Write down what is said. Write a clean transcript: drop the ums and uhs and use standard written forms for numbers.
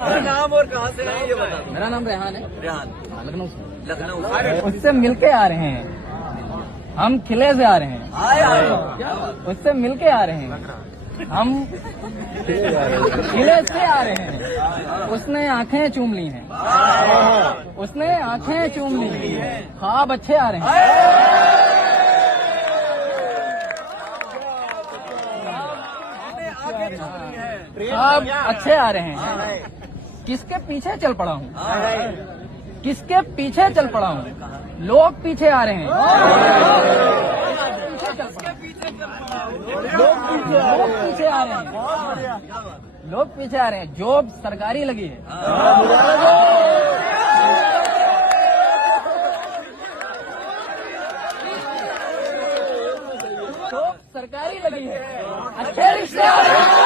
नाम और कहाँ से आए ये बता दो। मेरा नाम रेहान है। रेहान, लखनऊ से। लखनऊ। उससे मिलके आ रहे हैं, हम किले से आ रहे हैं। उससे मिलके आ रहे हैं, हम किले से आ रहे हैं। उसने आंखें चूम ली हैं, उसने आंखें चूम ली हैं। ख्वाब अच्छे आ रहे हैं। ख्वाब अच्छे आ रहे हैं। किसके पीछे चल पड़ा हूँ, किसके पीछे चल पड़ा हूँ। लोग पीछे आ रहे हैं, लोग पीछे आ रहे हैं, लोग पीछे आ रहे हैं। जॉब सरकारी लगी है, जॉब सरकारी लगी है। अच्छे रिश्ते आ रहे हैं।